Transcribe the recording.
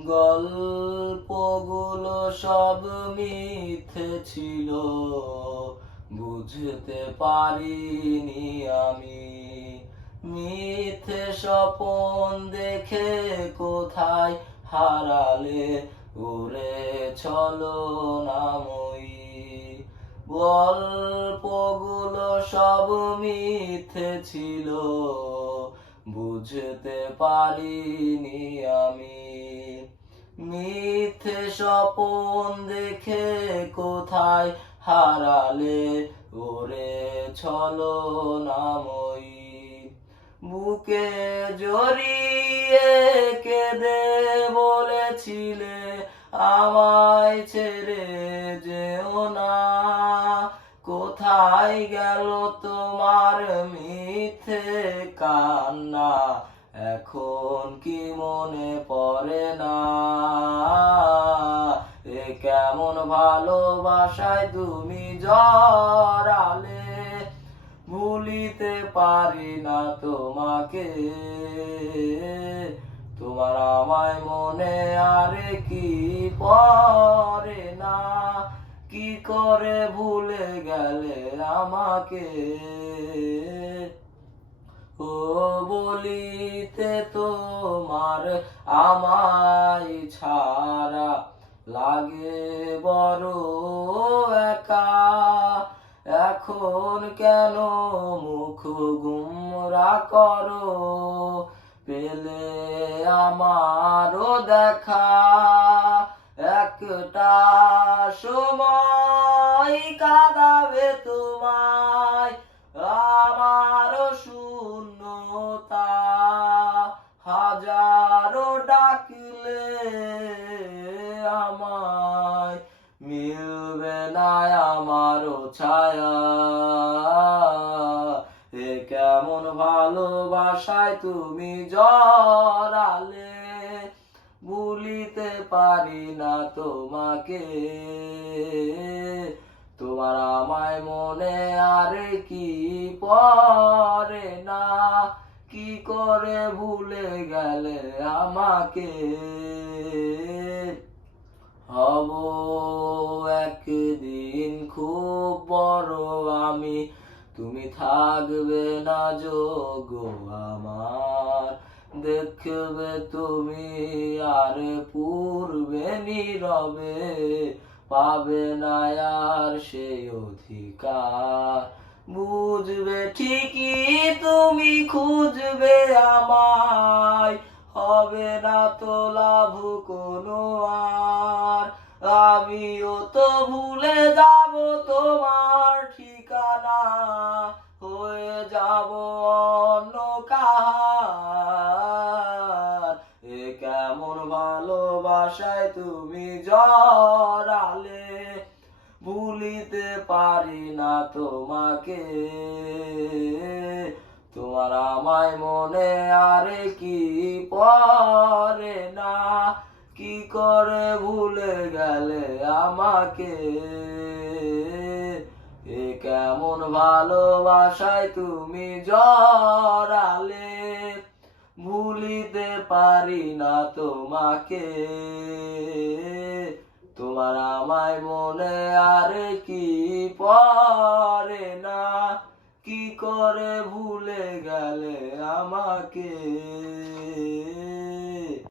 গল্পগুলো সব মিথ্যে ছিল। বুঝতে পারিনি আমি। মিথ্যে স্বপন দেখে কোথায় হারালে? ওরে চলো নাময়ী গল্পগুলো সব মিথ্যে ছিল। বুঝতে পারিনি স্বপন দেখে কোথায় হারালে? ওরে ছলো নাময়ী বুকে জড়িয়ে কেঁদে বলেছিলে, আমায় ছেড়ে যেও না। কোথায় গেল তোমার মিথ্যে কান্না? এখন কি মনে পড়ে না? ভালোবাসায় তুমি জড়ালে, ভুলিতে পারি না তোমাকে। তোমার আমায় মনে আরে কি পরে না? কি করে ভুলে গেলে আমাকে? ও বলিতে তোমার আমায় ছাড়া লাগে বড় একা। এখন কেন মুখ গুমরা করো? পেলে আমারও দেখা। একটা সময় কাঁদাবে তোমায় আমার শূন্যতা। হাজারো ডাকলে আমায়। মিলবে না আমারও ছায়া। এ কেমন ভালোবাসায় তুমি জড়ালে? ভুলিতে পারি না তোমাকে। তোমার আমায় মনে আরে কি পরে না? কি করে ভুলে গেলে আমাকে? হব একদিন খুব বড় আমি। তুমি থাকবে না যোগ আমার। দেখবে তুমি আর পূর্বে নীরবে। পাবে না আর সেই অধিকার। বুঝবে ঠিকই তুমি খুঁজবে আমায়। হবে না তো লাভ কোনো আর। আমিও তো ভুলে যাব তোমার ঠিকানা, হয়ে যাব অন্য কাহার। এ কেমন ভালোবাসায় তুমি জড়ালে, ভুলিতে পারি না তোমাকে। তোমার আমায় মনে আরে কি পরে না? কি করে ভুলে গেলে আমাকে? এ কেমন ভালোবাসায় তুমি জড়ালে? ভুলিতে পারি না তোমাকে। তোমার আমায় মনে আরে কি পরে কি করে ভুলে গেলে আমাকে?